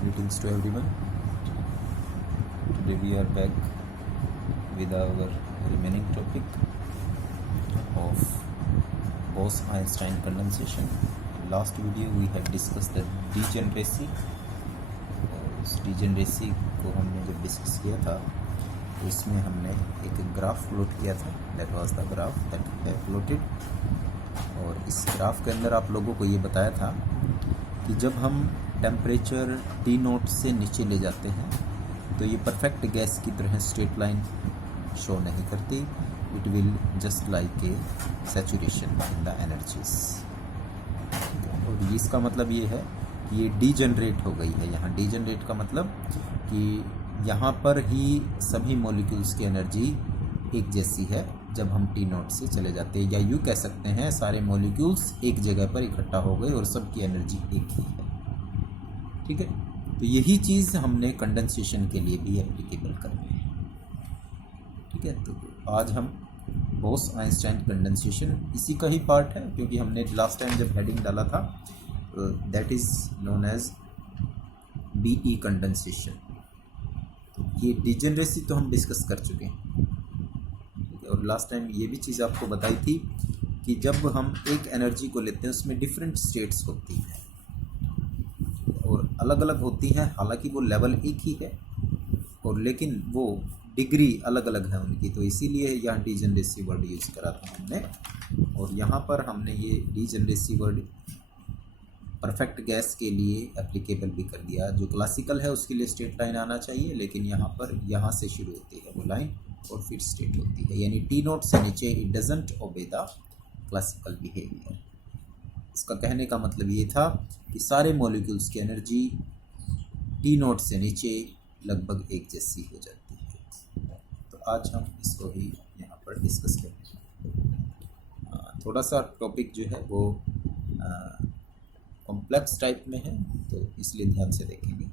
Greetings to everyone. Today we are back with our remaining topic of Bose-Einstein condensation. Last video we had discussed the degeneracy. उस degeneracy को हमने जब discuss किया था तो इसमें हमने एक ग्राफ प्लॉट किया था. That was the graph that we have plotted. और इस ग्राफ के अंदर आप लोगों को ये बताया था कि जब हम टेम्परेचर T0 से नीचे ले जाते हैं तो ये परफेक्ट गैस की तरह स्ट्रेट लाइन शो नहीं करती. It will just like a saturation in the energies. और इसका मतलब ये है कि ये डीजनरेट हो गई है. यहाँ डीजनरेट का मतलब कि यहाँ पर ही सभी मॉलिक्यूल्स की एनर्जी एक जैसी है जब हम T0 से चले जाते हैं, या यूँ कह सकते हैं सारे मॉलिक्यूल्स एक जगह पर इकट्ठा हो गए और सबकी एनर्जी एक ही है. ठीक है, तो यही चीज़ हमने कंडेंसेशन के लिए भी एप्लीकेबल करनी है. ठीक है, तो आज हम बोस-आइंस्टाइन कंडेंसेशन इसी का ही पार्ट है, क्योंकि हमने लास्ट टाइम जब हेडिंग डाला था that is known as BE condensation. तो ये डिजेनरेसी तो हम डिस्कस कर चुके हैं. और लास्ट टाइम ये भी चीज़ आपको बताई थी कि जब हम एक एनर्जी को लेते हैं उसमें डिफरेंट स्टेट्स होती हैं और अलग अलग होती हैं. हालांकि वो लेवल एक ही है और लेकिन वो डिग्री अलग अलग है उनकी, तो इसीलिए यहाँ डीजनरेसी वर्ड यूज़ करा था हमने. और यहाँ पर हमने ये डीजनरेसी वर्ड परफेक्ट गैस के लिए एप्लीकेबल भी कर दिया. जो क्लासिकल है उसके लिए स्ट्रेट लाइन आना चाहिए, लेकिन यहाँ पर यहाँ से शुरू होती है वो लाइन और फिर स्ट्रेट होती है. यानी T0 से नीचे it doesn't obey the classical behaviour. इसका कहने का मतलब ये था कि सारे मॉलिक्यूल्स की एनर्जी T0 से नीचे लगभग एक जैसी हो जाती है. तो आज हम इसको ही यहाँ पर डिस्कस करेंगे. थोड़ा सा टॉपिक जो है वो कॉम्प्लेक्स टाइप में है, तो इसलिए ध्यान से देखेंगे.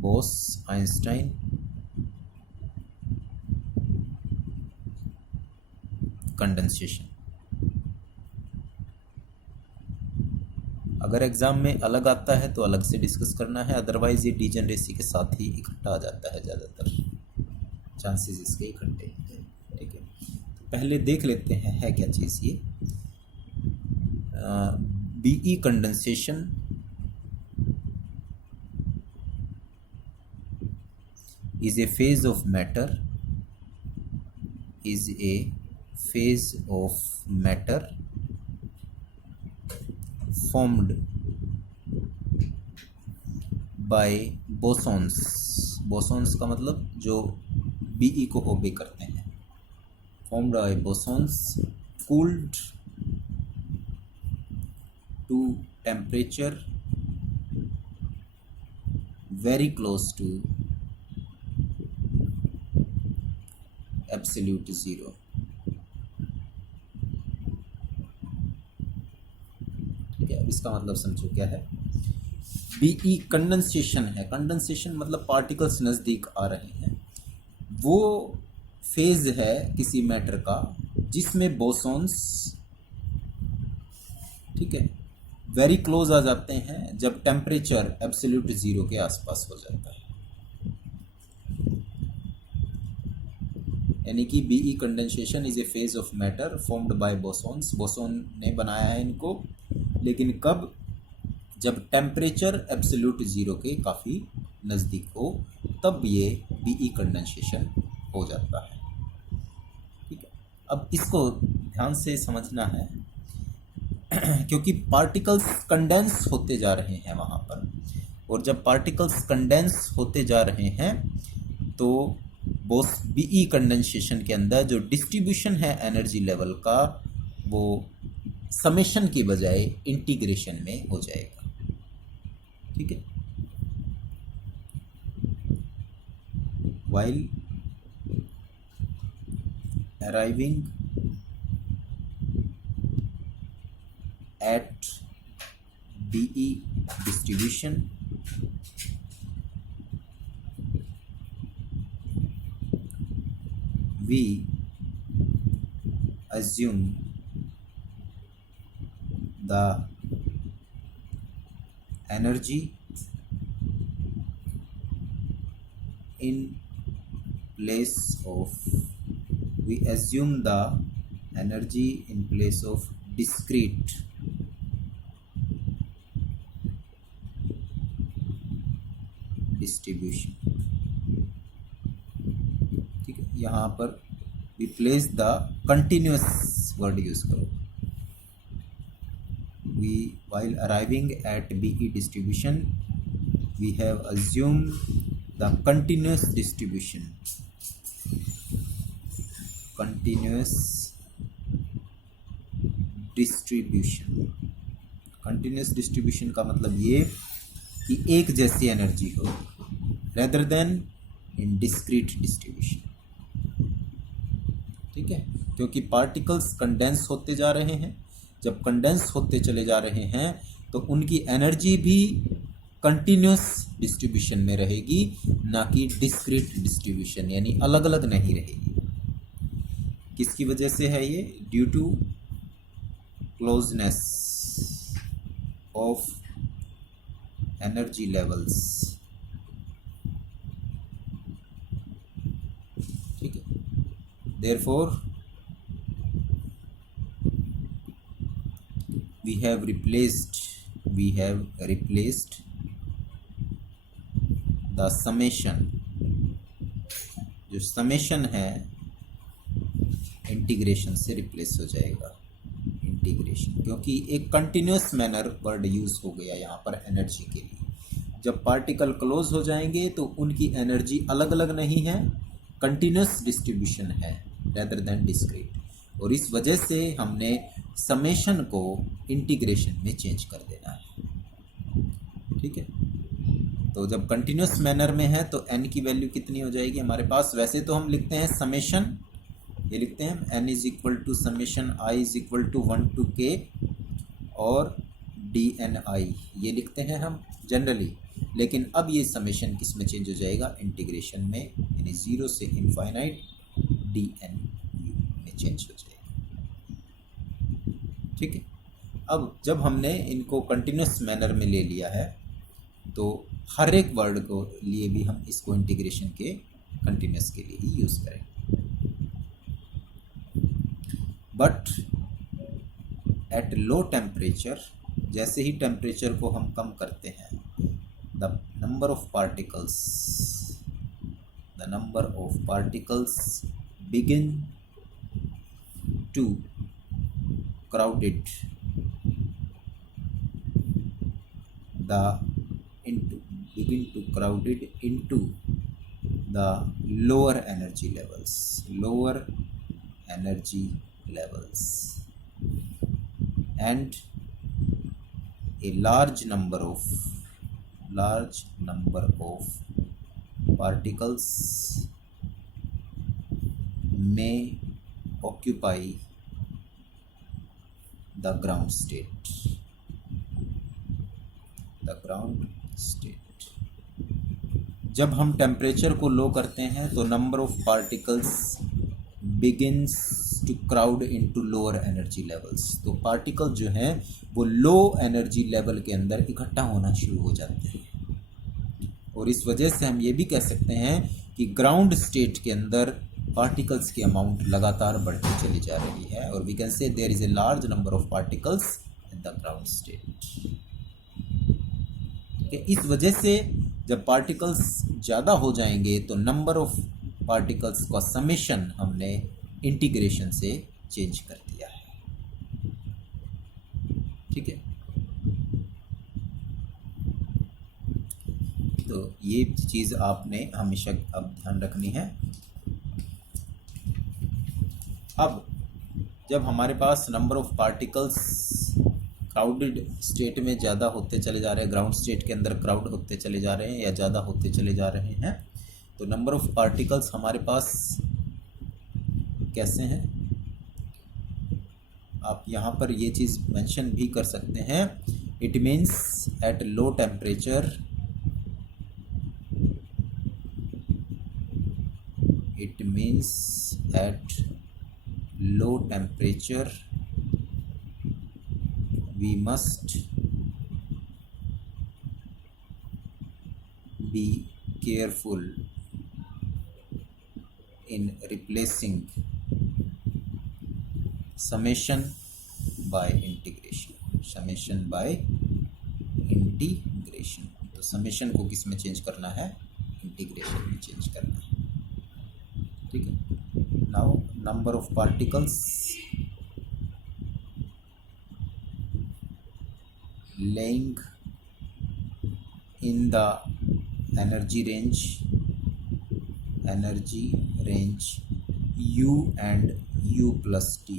बोस-आइंस्टाइन कंडेंसेशन. अगर एग्ज़ाम में अलग आता है तो अलग से डिस्कस करना है, अदरवाइज़ ये डीजनरेसी के साथ ही इकट्ठा आ जाता है. ज़्यादातर चांसेस इसके इकट्ठे हैं. ठीक है, तो पहले देख लेते हैं है क्या चीज़ ये. BE condensation is a phase of matter formed by bosons. bosons का मतलब जो बीई को ओबे करते हैं. formed by bosons cooled to temperature very close to absolute zero. ठीक है, अब इसका मतलब समझो क्या है. बीई कंडेंसेशन है. कंडेंसेशन मतलब पार्टिकल्स नज़दीक आ रहे हैं. वो फेज है किसी मैटर का जिसमें बोसॉन्स, ठीक है, वेरी क्लोज आ जाते हैं जब टेम्परेचर एब्सोल्यूट ज़ीरो के आसपास हो जाता है. यानी कि BE condensation is a phase of matter formed by bosons. Boson ने बनाया है इनको, लेकिन कब? जब टेम्परेचर एब्सोल्यूट ज़ीरो के काफ़ी नज़दीक हो तब ये बीई कंडेंसेशन हो जाता है. ठीक है, अब इसको ध्यान से समझना है क्योंकि पार्टिकल्स कंडेंस होते जा रहे हैं वहाँ पर, और जब पार्टिकल्स कंडेंस होते जा रहे हैं तो बोस बीई कंडेंसेशन के अंदर जो डिस्ट्रीब्यूशन है एनर्जी लेवल का वो समेशन की बजाय इंटीग्रेशन में हो जाएगा. ठीक है, while arriving at BE distribution, we assume the energy in place of, we assume the energy in place of discrete distribution. ठीक है, यहाँ पर we place the continuous word use करो. We while arriving at BE distribution we have assumed the continuous distribution. Continuous distribution का मतलब ये कि एक जैसी एनर्जी हो rather than in discrete distribution. ठीक है, क्योंकि पार्टिकल्स कंडेंस होते जा रहे हैं. जब कंडेंस होते चले जा रहे हैं तो उनकी एनर्जी भी कंटिन्यूस डिस्ट्रीब्यूशन में रहेगी, ना कि डिस्क्रीट डिस्ट्रीब्यूशन, यानी अलग अलग नहीं रहेगी. किसकी वजह से है ये? Due to closeness of energy levels. ठीक है, therefore we have replaced the summation. जो समेशन है इंटीग्रेशन से रिप्लेस हो जाएगा. इंटीग्रेशन, क्योंकि एक कंटिन्यूस मैनर वर्ड यूज हो गया यहाँ पर एनर्जी के लिए. जब पार्टिकल क्लोज हो जाएंगे तो उनकी एनर्जी अलग अलग नहीं है, कंटिन्यूस डिस्ट्रीब्यूशन है रेदर देन डिस्क्रीट. और इस वजह से हमने समेशन को इंटीग्रेशन में चेंज कर देना है. ठीक है, तो जब कंटिन्यूस मैनर में है तो n की वैल्यू कितनी हो जाएगी हमारे पास? वैसे तो हम लिखते हैं समेशन, ये लिखते हैं n is equal to summation i is equal to 1 to k और dni, ये लिखते हैं हम जनरली. लेकिन अब ये समेशन किस में चेंज हो जाएगा? इंटीग्रेशन में, यानी 0 से इनफाइनाइट dn में चेंज हो जाएगा. ठीक है, अब जब हमने इनको कंटिन्यूस मैनर में ले लिया है तो हर एक वर्ड को लिए भी हम इसको इंटीग्रेशन के कंटिन्यूस के लिए ही यूज करेंगे. बट एट लो टेम्परेचर, जैसे ही टेम्परेचर को हम कम करते हैं, the number of particles begin to crowded into the lower energy levels, and a large number of particles may occupy the ground state. जब हम टेम्परेचर को लो करते हैं तो number of particles begins to crowd into lower energy levels. तो particle जो हैं वो लो एनर्जी लेवल के अंदर इकट्ठा होना शुरू हो जाते हैं. और इस वजह से हम ये भी कह सकते हैं कि ग्राउंड स्टेट के अंदर पार्टिकल्स की अमाउंट लगातार बढ़ती चली जा रही है. और we can say there is a large number of particles in the ground state. इस वजह से जब पार्टिकल्स ज़्यादा हो जाएंगे तो नंबर ऑफ पार्टिकल्स का समेशन हमने इंटीग्रेशन से चेंज कर दिया है. ठीक है, तो ये चीज़ आपने हमेशा अब ध्यान रखनी है. अब जब हमारे पास number of particles crowded state में ज़्यादा होते चले जा रहे हैं, ग्राउंड स्टेट के अंदर क्राउड होते चले जा रहे हैं या ज़्यादा होते चले जा रहे हैं, तो नंबर ऑफ पार्टिकल्स हमारे पास कैसे हैं? आप यहाँ पर ये चीज़ मेंशन भी कर सकते हैं. It means at low temperature we must be careful in replacing summation by integration तो समेशन को किस में चेंज करना है, इंटीग्रेशन में चेंज करना है, ठीक है। Now number of particles laying in the energy range u and u plus du।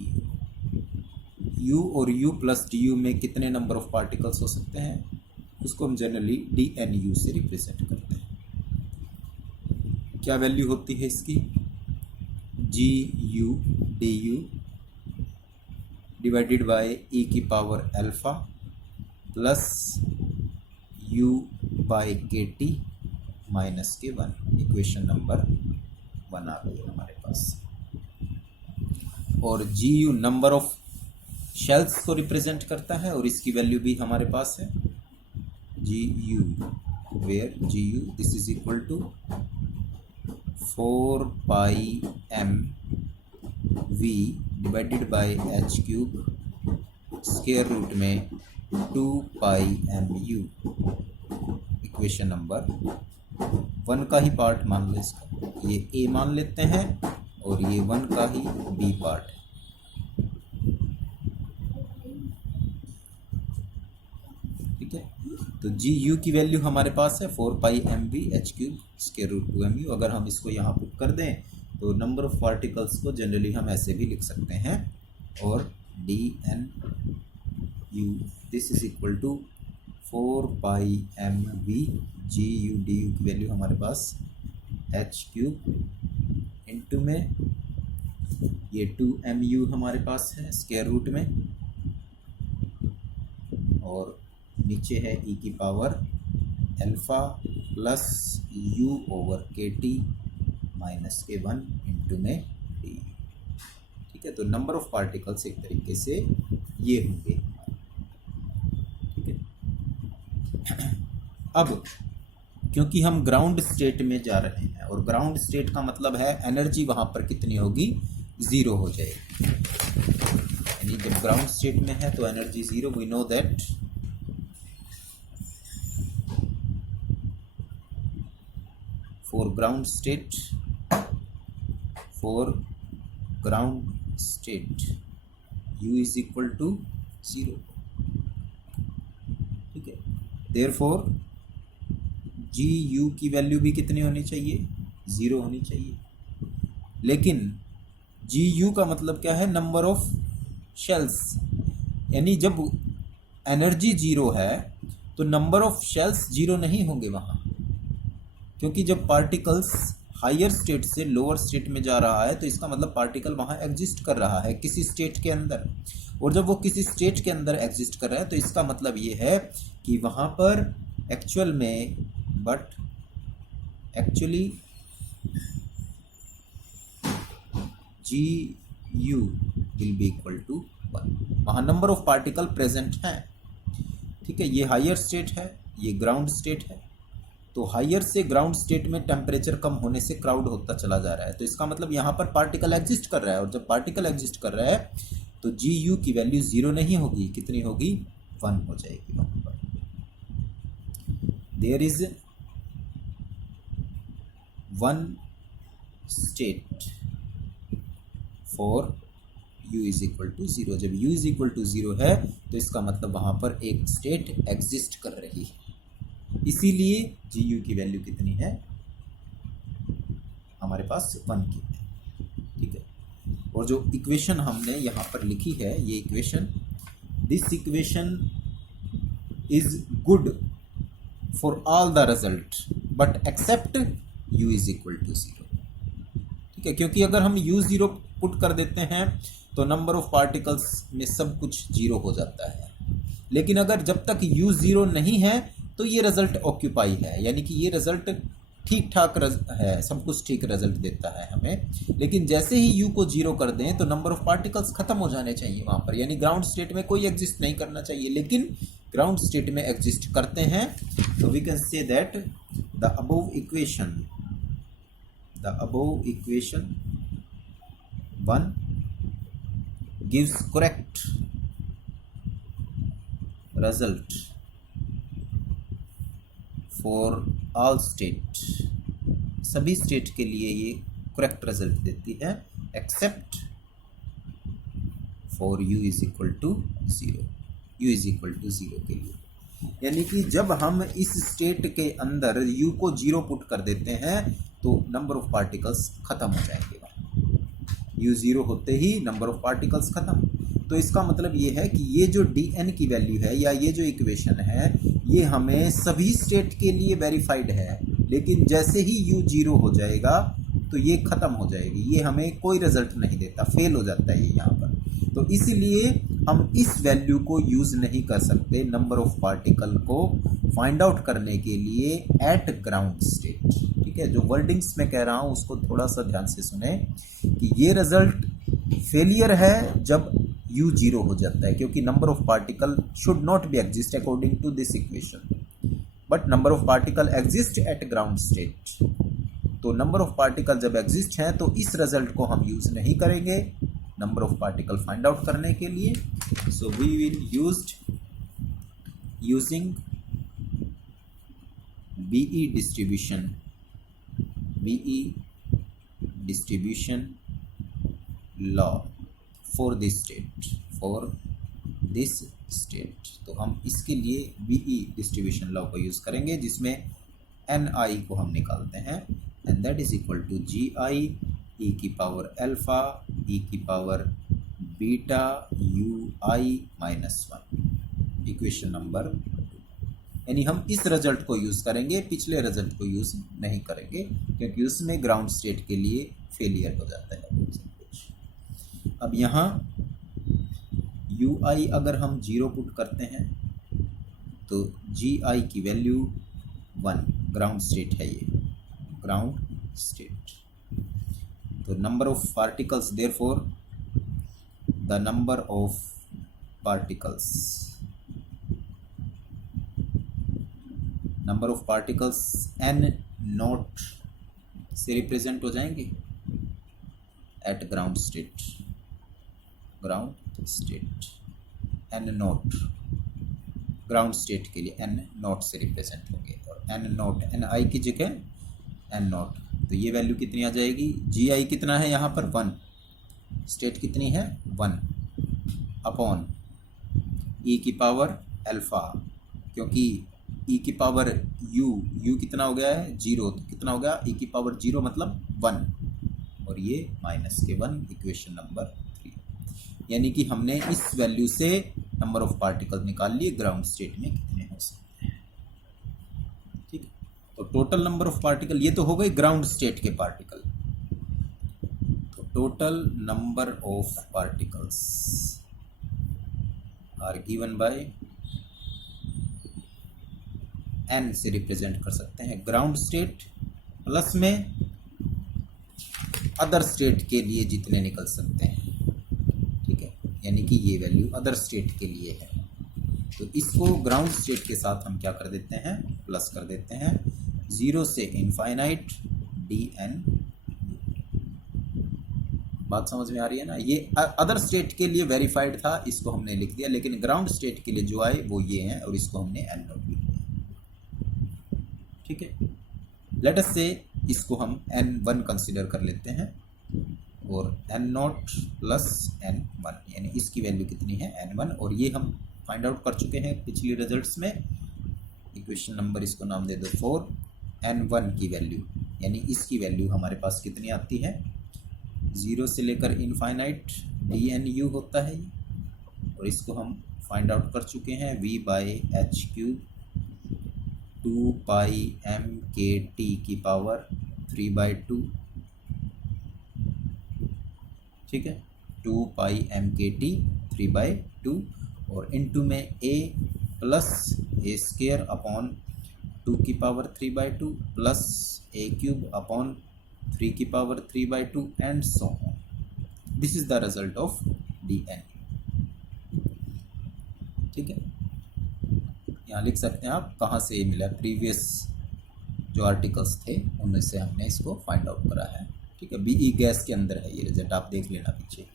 u और u प्लस du में कितने नंबर ऑफ पार्टिकल्स हो सकते हैं, उसको हम जनरली dnu से रिप्रेजेंट करते हैं। क्या वैल्यू होती है इसकी, gu du divided by e की power alpha plus u by के टी माइनस के 1। इक्वेशन नंबर 1 आ गई हमारे पास। और gu नंबर ऑफ शेल्स को रिप्रेजेंट करता है और इसकी वैल्यू भी हमारे पास है, gu where gu this is equal to 4 pi m v divided by h cube square root में 2 पाई mu। इक्वेशन नंबर 1 का ही पार्ट मान लो इसका, ये a मान लेते हैं और ये 1 का ही b पार्ट है, ठीक है। तो gu की वैल्यू हमारे पास है 4 pi mv h cube square root 2 mu। अगर हम इसको यहाँ पुट कर दें तो नंबर ऑफ पार्टिकल्स को जनरली हम ऐसे भी लिख सकते हैं, और dnu this is equal to 4 pi mv gu du की वैल्यू हमारे पास h क्यूब इंटू में ये 2 mu हमारे पास है स्क्वायर रूट में, और नीचे है e की power alpha plus u over के टी माइनस के 1 इंटू में डी, ठीक है। तो नंबर ऑफ पार्टिकल्स एक तरीके से ये होंगे, ठीक है। अब क्योंकि हम ग्राउंड स्टेट में जा रहे हैं और ग्राउंड स्टेट का मतलब है एनर्जी वहां पर कितनी होगी, 0 हो जाएगी। यानी जब ग्राउंड स्टेट में है तो energy 0। We know that for ground state u is equal to 0, ठीक है। therefore gu की वैल्यू भी कितनी होनी चाहिए, 0 होनी चाहिए। लेकिन gu का मतलब क्या है, नंबर ऑफ शेल्स, यानी जब एनर्जी 0 है तो नंबर ऑफ शेल्स 0 नहीं होंगे वहाँ, क्योंकि जब पार्टिकल्स हायर स्टेट से लोअर स्टेट में जा रहा है तो इसका मतलब पार्टिकल वहाँ एग्जिस्ट कर रहा है किसी स्टेट के अंदर, और जब वो किसी स्टेट के अंदर एग्जिस्ट कर रहा है तो इसका मतलब ये है कि वहाँ पर actually gu will be equal to 1। वहाँ नंबर ऑफ पार्टिकल प्रेजेंट हैं, ठीक है। ये हायर स्टेट है, ये ग्राउंड स्टेट है, तो हायर से ग्राउंड स्टेट में टेम्परेचर कम होने से क्राउड होता चला जा रहा है, तो इसका मतलब यहाँ पर पार्टिकल एग्जिस्ट कर रहा है, और जब पार्टिकल एग्जिस्ट कर रहा है तो gu की वैल्यू 0 नहीं होगी, कितनी होगी, 1 हो जाएगी वहाँ पर। There is 1 state for u is equal to 0। जब u इज इक्वल टू 0 है तो इसका मतलब वहाँ पर एक स्टेट एग्जिस्ट कर रही है, इसीलिए gu की वैल्यू कितनी है हमारे पास, 1 की है, ठीक है। और जो इक्वेशन हमने यहाँ पर लिखी है, ये equation, this equation is good for all the result but except u is equal to 0, ठीक है। क्योंकि अगर हम u 0 पुट कर देते हैं तो नंबर ऑफ पार्टिकल्स में सब कुछ 0 हो जाता है, लेकिन अगर जब तक u 0 नहीं है तो ये रिजल्ट ऑक्यूपाई है, यानी कि ये रिजल्ट ठीक ठाक है, सब कुछ ठीक रिजल्ट देता है हमें। लेकिन जैसे ही u को 0 कर दें तो नंबर ऑफ पार्टिकल्स खत्म हो जाने चाहिए वहाँ पर, यानी ग्राउंड स्टेट में कोई एग्जिस्ट नहीं करना चाहिए, लेकिन ग्राउंड स्टेट में एग्जिस्ट करते हैं। तो we can say that the above equation 1 gives correct result for all state, सभी स्टेट के लिए ये करेक्ट रिजल्ट देती है except for u is equal to 0, u is equal to 0 के लिए। यानी कि जब हम इस स्टेट के अंदर u को 0 पुट कर देते हैं तो नंबर ऑफ पार्टिकल्स खत्म हो जाएंगे। u 0 होते ही नंबर ऑफ पार्टिकल्स खत्म। तो इसका मतलब ये है कि ये जो dn की वैल्यू है या ये जो इक्वेशन है ये हमें सभी स्टेट के लिए वेरीफाइड है, लेकिन जैसे ही u 0 हो जाएगा तो ये ख़त्म हो जाएगी, ये हमें कोई रिजल्ट नहीं देता, फेल हो जाता है ये यहाँ पर। तो इसीलिए हम इस वैल्यू को यूज़ नहीं कर सकते नंबर ऑफ पार्टिकल को फाइंड आउट करने के लिए एट ग्राउंड स्टेट। ठीक है, जो वर्डिंग्स मैं कह रहा हूँ उसको थोड़ा सा ध्यान से सुने कि ये रिजल्ट फेलियर है जब u 0 हो जाता है, क्योंकि number of particle should not be exist according to this equation, but number of particle exist at ground state. तो नंबर ऑफ पार्टिकल जब एग्जिस्ट हैं तो इस रिजल्ट को हम यूज़ नहीं करेंगे number of particle find out करने के लिए। So we will using BE distribution law for this state, तो हम इसके लिए बीई डिस्ट्रीब्यूशन लॉ को यूज़ करेंगे जिसमें ni को हम निकालते हैं, and that is equal to gi e की पावर अल्फा e की power beta ui minus 1, equation number 2। यानी हम इस रिजल्ट को यूज़ करेंगे, पिछले रिजल्ट को यूज़ नहीं करेंगे क्योंकि उसमें ग्राउंड स्टेट के लिए फेलियर हो जाता है। अब यहाँ ui अगर हम 0 पुट करते हैं तो gi की वैल्यू 1, ग्राउंड स्टेट है ये, ग्राउंड स्टेट। तो number of particles, therefore the number of particles n not से रिप्रेजेंट हो जाएंगे eight ground state n not ground state के लिए n नॉट से रिप्रेजेंट होंगे, और n नॉट ni की जगह n नॉट, तो ये वैल्यू कितनी आ जाएगी, gi कितना है यहाँ पर 1, स्टेट कितनी है 1 अपॉन e की पावर अल्फा, क्योंकि e की पावर u कितना हो गया है 0, तो कितना हो गया e की पावर 0 मतलब 1, और ये माइनस के 1, इक्वेशन नंबर 3। यानी कि हमने इस वैल्यू से नंबर ऑफ पार्टिकल निकाल लिए ग्राउंड स्टेट में कितने हो सकते हैं। ठीक है, तो टोटल नंबर ऑफ पार्टिकल, ये तो हो गई ग्राउंड स्टेट के पार्टिकल। तो total number of particles are given by n से रिप्रेजेंट कर सकते हैं ग्राउंड स्टेट प्लस में अदर स्टेट के लिए जितने निकल सकते हैं। ठीक है, यानी कि ये वैल्यू अदर स्टेट के लिए है, तो इसको ग्राउंड स्टेट के साथ हम क्या कर देते हैं, प्लस कर देते हैं 0 से इनफाइनाइट dn। बात समझ में आ रही है ना, ये अदर स्टेट के लिए वेरीफाइड था, इसको हमने लिख दिया, लेकिन ग्राउंड स्टेट के लिए जो आए वो ये हैं और इसको हमने n नॉट लिख दिया। ठीक है, लेट अस से इसको हम n1 कंसिडर कर लेते हैं और n नॉट प्लस n1, यानी इसकी वैल्यू कितनी है n1, और ये हम फाइंड आउट कर चुके हैं पिछली रिजल्ट्स में। इक्वेशन नंबर इसको नाम दे दो 4, n1 की वैल्यू, यानी इसकी वैल्यू हमारे पास कितनी आती है 0 से लेकर इनफाइनाइट dnu होता है, और इसको हम फाइंड आउट कर चुके हैं v/h³ 2 पाई mkt की पावर 3/2। ठीक है, 2 पाई mkt 3/2, और इनटू में a plus a square upon 2 की पावर 3/2 प्लस a³ अपॉन 3 की power 3/2 and so on. This is the result of dn। ठीक है, यहाँ लिख सकते हैं आप कहाँ से ये मिला, प्रीवियस जो आर्टिकल्स थे उनमें से हमने इसको फाइंड आउट करा है। ठीक है, बीई गैस के अंदर है ये रिजल्ट, आप देख लेना पीछे।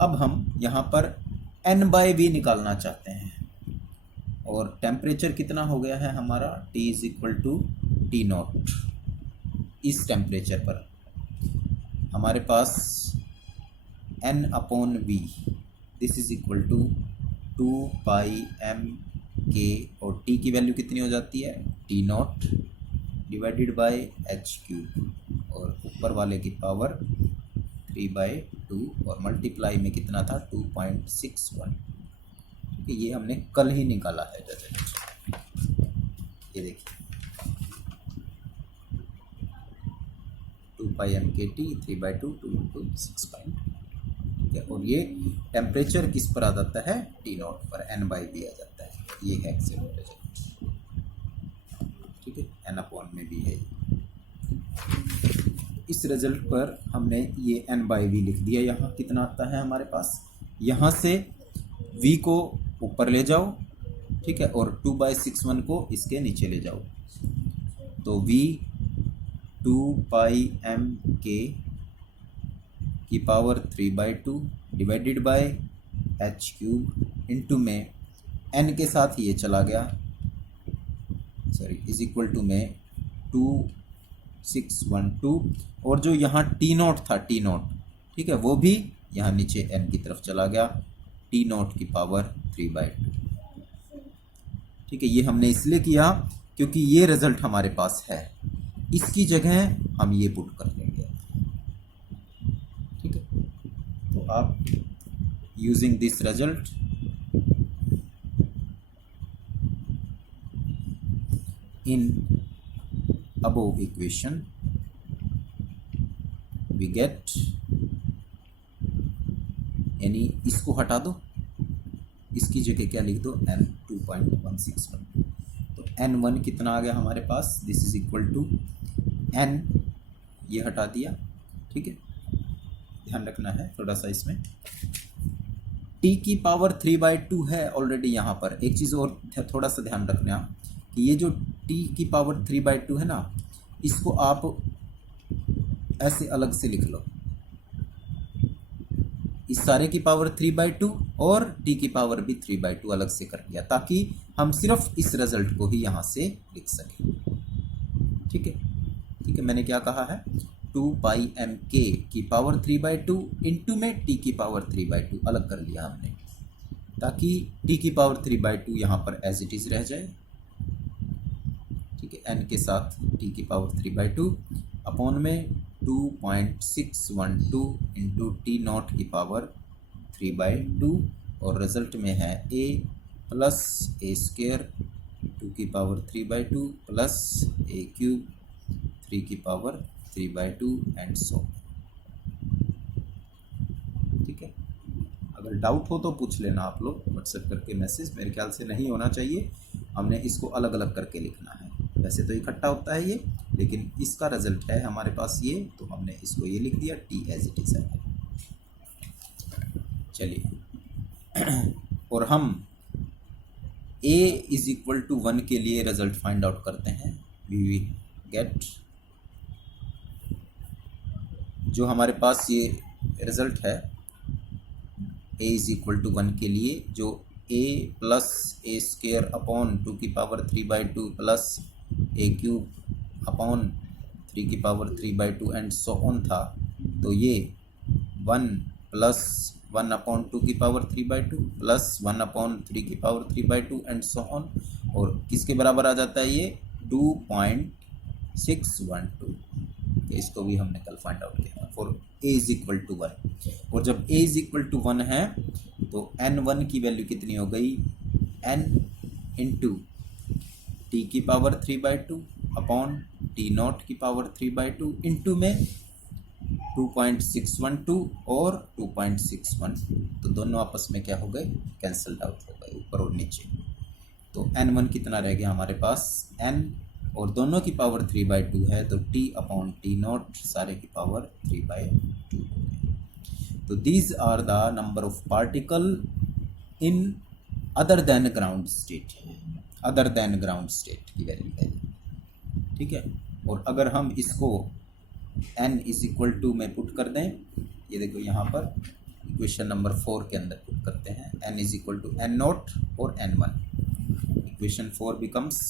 अब हम यहाँ पर n/v निकालना चाहते हैं और टेम्परेचर कितना हो गया है हमारा, T = T0। इस टेम्परेचर पर हमारे पास n/v this is equal to 2πm/k और T की वैल्यू कितनी हो जाती है, T0 डिवाइडेड बाय h³ और ऊपर वाले की पावर 3/2 और मल्टीप्लाई में कितना था 2.61। ठीक है, ये हमने कल ही निकाला है रिजल्ट, ये देखिए 2πm/kT 3/2 2.6। ठीक है, और ये टेम्परेचर किस पर आ जाता है, T0 पर, n/v आ जाता है। ये है एक्चुअल रिजल्ट। ठीक है, n/v है। इस रिजल्ट पर हमने ये n/v लिख दिया। यहाँ कितना आता है हमारे पास, यहाँ से v को ऊपर ले जाओ, ठीक है, और 2/61 को इसके नीचे ले जाओ, तो v 2πm/k की power 3/2 divided by h³ into में n के साथ ये चला गया, सॉरी इज इक्वल टू में 2612 और जो यहाँ T0 था, T0, ठीक है, वो भी यहाँ नीचे n की तरफ चला गया, T0 की पावर 3/2। ठीक है, ये हमने इसलिए किया क्योंकि ये रिजल्ट हमारे पास है, इसकी जगह हम ये पुट कर लेंगे। ठीक है, तो आप using this result in above equation we get यानी इसको हटा दो, इसकी जगह क्या लिख दो, n 2.161। तो n1 कितना आ गया हमारे पास, this is equal to n, ये हटा दिया। ठीक है, ध्यान रखना है थोड़ा सा इसमें, t की पावर 3/2 है ऑलरेडी यहाँ पर। एक चीज़ और थोड़ा सा ध्यान रखना कि ये जो t की पावर 3/2 है ना, इसको आप ऐसे अलग से लिख लो, इस सारे की पावर 3/2 और t की पावर भी 3/2 अलग से कर दिया, ताकि हम सिर्फ इस रिजल्ट को ही यहाँ से लिख सकें। ठीक है, ठीक है, मैंने क्या कहा है, 2πm/k की पावर 3/2 इंटू में t की पावर 3/2 अलग कर लिया हमने, ताकि t की पावर 3/2 यहाँ पर एज इट इज रह जाए। ठीक है, n के साथ t की पावर 3/2 अपॉन में 2.612 इंटू T0 की पावर 3/2 और रिजल्ट में है a प्लस a² 2 की पावर 3/2 प्लस a³ 3 की पावर 3/2 एंड सो। ठीक है, अगर डाउट हो तो पूछ लेना आप लोग व्हाट्सएप करके मैसेज, मेरे ख्याल से नहीं होना चाहिए, हमने इसको अलग अलग करके लिखना है। वैसे तो इकट्ठा होता है ये, लेकिन इसका रिजल्ट है हमारे पास ये, तो हमने इसको ये लिख दिया, टी एज इट इज है। चलिए, और हम a इज इक्वल टू 1 के लिए रिजल्ट फाइंड आउट करते हैं। वी गेट, जो हमारे पास ये रिजल्ट है a इज इक्वल टू 1 के लिए, जो a प्लस a² अपॉन 2 की पावर 3/2 प्लस a³ अपॉन 3 की पावर 3/2 एंड सो ऑन था, तो ये 1 प्लस 1 अपॉन 2 की पावर 3/2 प्लस 1 अपॉन 3 की पावर 3/2 एंड सो ऑन, और किसके बराबर आ जाता है ये, 2.612। इसको भी हमने कल फाइंड आउट किया for a is equal to 1। और जब a इज इक्वल टू 1 है तो n1 की वैल्यू कितनी हो गई, n इंटू t की पावर 3/2 अपॉन T0 की पावर 3/2 इंटू में 2.612 और 2.612, तो दोनों आपस में क्या हो गए, कैंसल्ड आउट हो गए ऊपर और नीचे। तो n1 कितना रह गया हमारे पास, n, और दोनों की पावर 3/2 है, तो t अपॉन T0 सारे की पावर 3/2 हो गई। तो these are the number of particle in other than ground state, other than ground state की वैल्यू है। ठीक है। और अगर हम इसको n इज इक्वल टू में पुट कर दें, ये देखो यहाँ पर इक्वेशन नंबर 4 के अंदर पुट करते हैं, n is equal to n not और n1, equation 4 becomes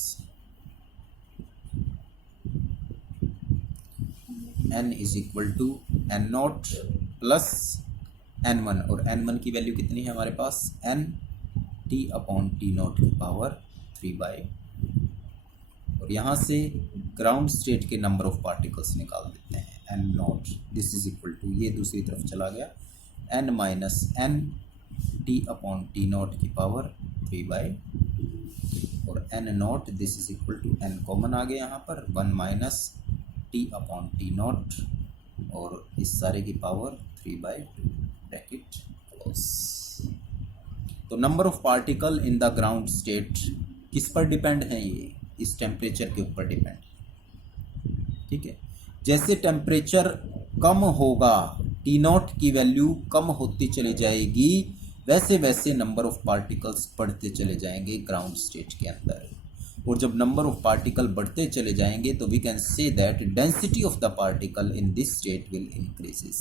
n is equal to n not plus n1, और n1 की वैल्यू कितनी है हमारे पास, n t upon T not की पावर 3/, और यहाँ से ग्राउंड स्टेट के नंबर ऑफ पार्टिकल्स निकाल देते हैं, n not this is equal to, ये दूसरी तरफ चला गया, n minus n T upon T not की पावर 3/, और n not this is equal to, n common आ गया यहाँ पर, 1 minus T upon T naught, और इस सारे की पावर 3/2 ब्रैकेट क्लोज। तो number of particle in the ground state किस पर डिपेंड है, ये इस टेम्परेचर के ऊपर डिपेंड, ठीक है। जैसे टेम्परेचर कम होगा, टी नॉट की वैल्यू कम होती चली जाएगी, वैसे वैसे नंबर ऑफ पार्टिकल्स बढ़ते चले जाएंगे ग्राउंड स्टेट के अंदर, और जब नंबर ऑफ पार्टिकल बढ़ते चले जाएंगे तो we can say that density of the particle in this state will increases,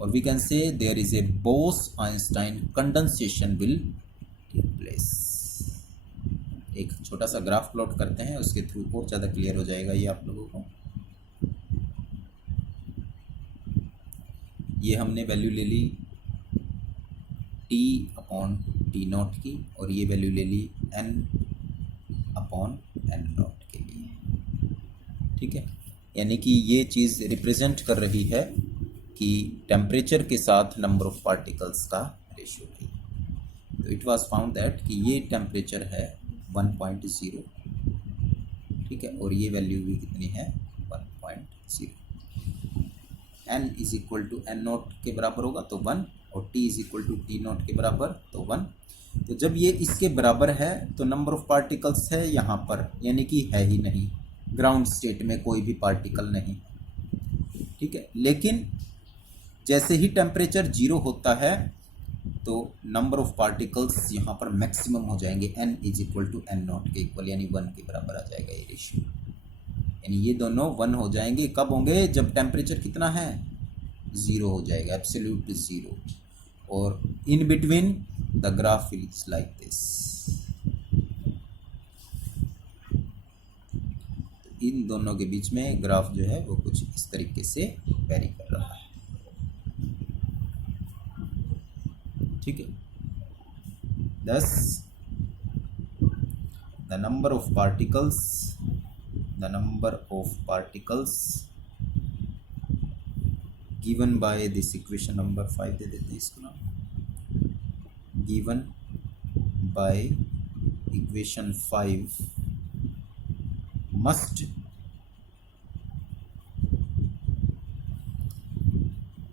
और we can say there is a Bose Einstein condensation will take place. एक छोटा सा ग्राफ प्लॉट करते हैं, उसके थ्रू बहुत ज़्यादा क्लियर हो जाएगा ये आप लोगों को। ये हमने वैल्यू ले ली t अपॉन टी नॉट की, और ये वैल्यू ले ली n अपॉन n नॉट के लिए, ठीक है। यानी कि ये चीज़ रिप्रेजेंट कर रही है कि टेम्परेचर के साथ नंबर ऑफ पार्टिकल्स का रेशियो है। तो इट वाज फाउंड दैट कि ये टेम्परेचर है 1.0, ठीक है, और ये वैल्यू भी कितनी है 1.0, n is equal to n not के बराबर होगा तो 1, और t is equal to T not के बराबर तो 1। तो जब ये इसके बराबर है तो नंबर ऑफ पार्टिकल्स है यहाँ पर, यानी कि है ही नहीं, ग्राउंड स्टेट में कोई भी पार्टिकल नहीं, ठीक है। लेकिन जैसे ही टेम्परेचर 0 होता है तो नंबर ऑफ पार्टिकल्स यहाँ पर मैक्सिमम हो जाएंगे, n is equal to n not के इक्वल, यानी 1 के बराबर आ जाएगा ये रेशियो, यानी ये दोनों 1 हो जाएंगे। कब होंगे, जब टेम्परेचर कितना है 0 हो जाएगा, एब्सोल्यूट 0, और in between the graph is like this. इन दोनों के बीच में ग्राफ जो है वो कुछ इस तरीके से वेरी कर रहा है, ठीक है। Thus, the number of particles given by this equation number 5 दे देते हैं इसको ना, given by equation 5 must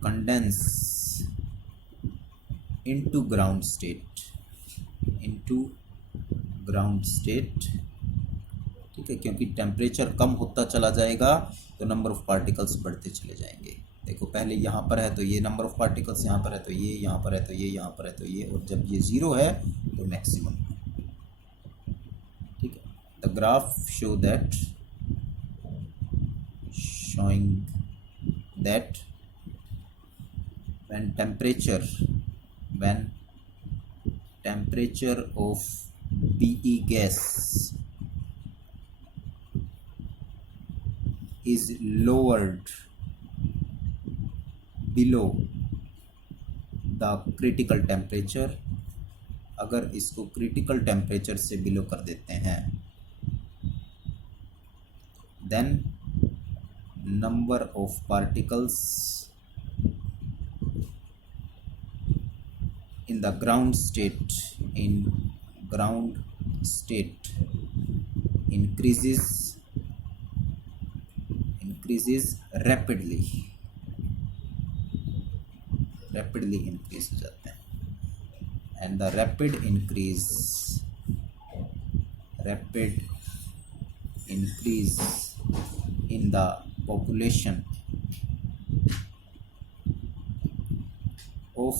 condense into ground state, ठीक है, क्योंकि टेम्परेचर कम होता चला जाएगा तो नंबर ऑफ पार्टिकल्स बढ़ते चले जाएंगे। देखो पहले यहाँ पर है तो ये नंबर ऑफ पार्टिकल्स, यहाँ पर है तो ये, यहाँ पर है तो ये, यहाँ पर है तो ये, और जब ये 0 है तो मैक्सिमम, ठीक है। The graph showing that when temperature of BE gas is lowered below the critical temperature, अगर इसको क्रिटिकल टेम्परेचर से बिलो कर देते हैं, then number of particles in the ground state increases rapidly increase हो जाते हैं, and the rapid increase in the population of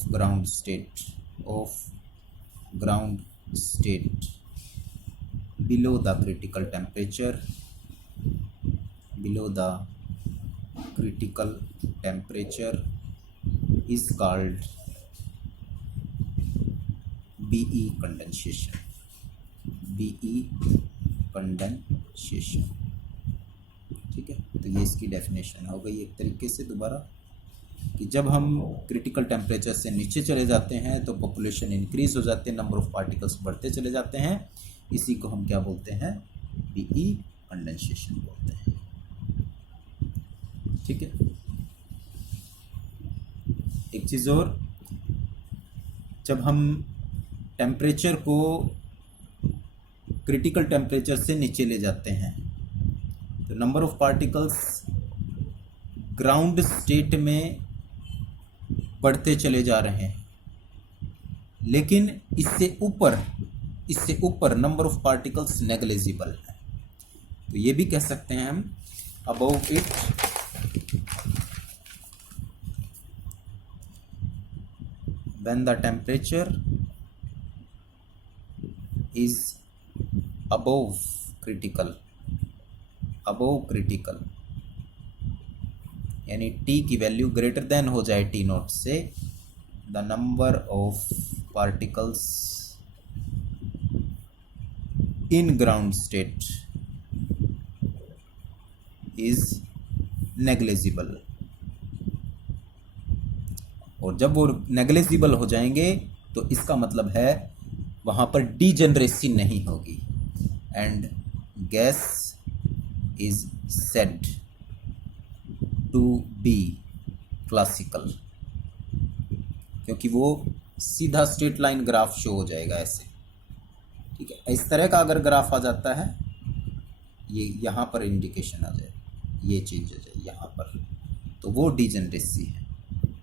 ground state below the critical temperature below the critical temperature is called BE condensation. BE condensation, ठीक है। तो ये इसकी definition हो गई एक तरीके से दोबारा, कि जब हम क्रिटिकल टेम्परेचर से नीचे चले जाते हैं तो पॉपुलेशन इंक्रीज हो जाती है, नंबर ऑफ पार्टिकल्स बढ़ते चले जाते हैं, इसी को हम क्या बोलते हैं, बीई कंडेंसेशन बोलते हैं, ठीक है। एक चीज़ और, जब हम टेम्परेचर को क्रिटिकल टेम्परेचर से नीचे ले जाते हैं तो number of particles ground state में बढ़ते चले जा रहे हैं, लेकिन इससे ऊपर नंबर ऑफ पार्टिकल्स नेग्लिजिबल है। तो ये भी कह सकते हैं हम above it when the temperature is above critical, यानी T की वैल्यू ग्रेटर देन हो जाए T नॉट से, the number of particles in ground state is negligible. और जब वो नेग्लिजिबल हो जाएंगे तो इसका मतलब है वहां पर डीजेनरेसी नहीं होगी, and gas is said to be classical, क्योंकि वो सीधा स्ट्रेट लाइन ग्राफ शो हो जाएगा ऐसे, ठीक है। इस तरह का अगर ग्राफ आ जाता है, ये यहाँ पर इंडिकेशन आ जाए, ये चेंज हो जाए यहाँ पर, तो वो डीजेनरेसी है,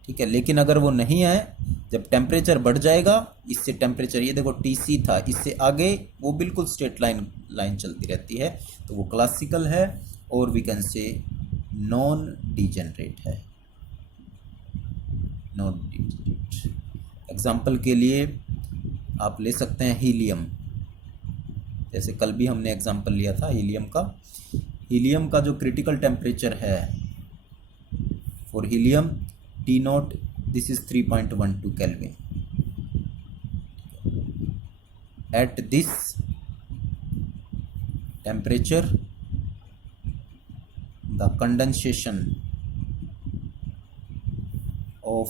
ठीक है। लेकिन अगर वो नहीं है, जब टेम्परेचर बढ़ जाएगा, इससे टेम्परेचर, ये देखो TC था, इससे आगे वो बिल्कुल स्ट्रेट लाइन चलती रहती है, तो वो क्लासिकल है, और we can say non degenerate है, नॉन डीजेनरेट। एग्जाम्पल के लिए आप ले सकते हैं हीलियम, जैसे कल भी हमने एग्जाम्पल लिया था हीलियम का। हीलियम का जो क्रिटिकल टेम्परेचर है for helium T not, this is 3.12 kelvin. At this temperature the condensation of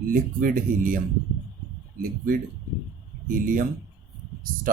liquid helium start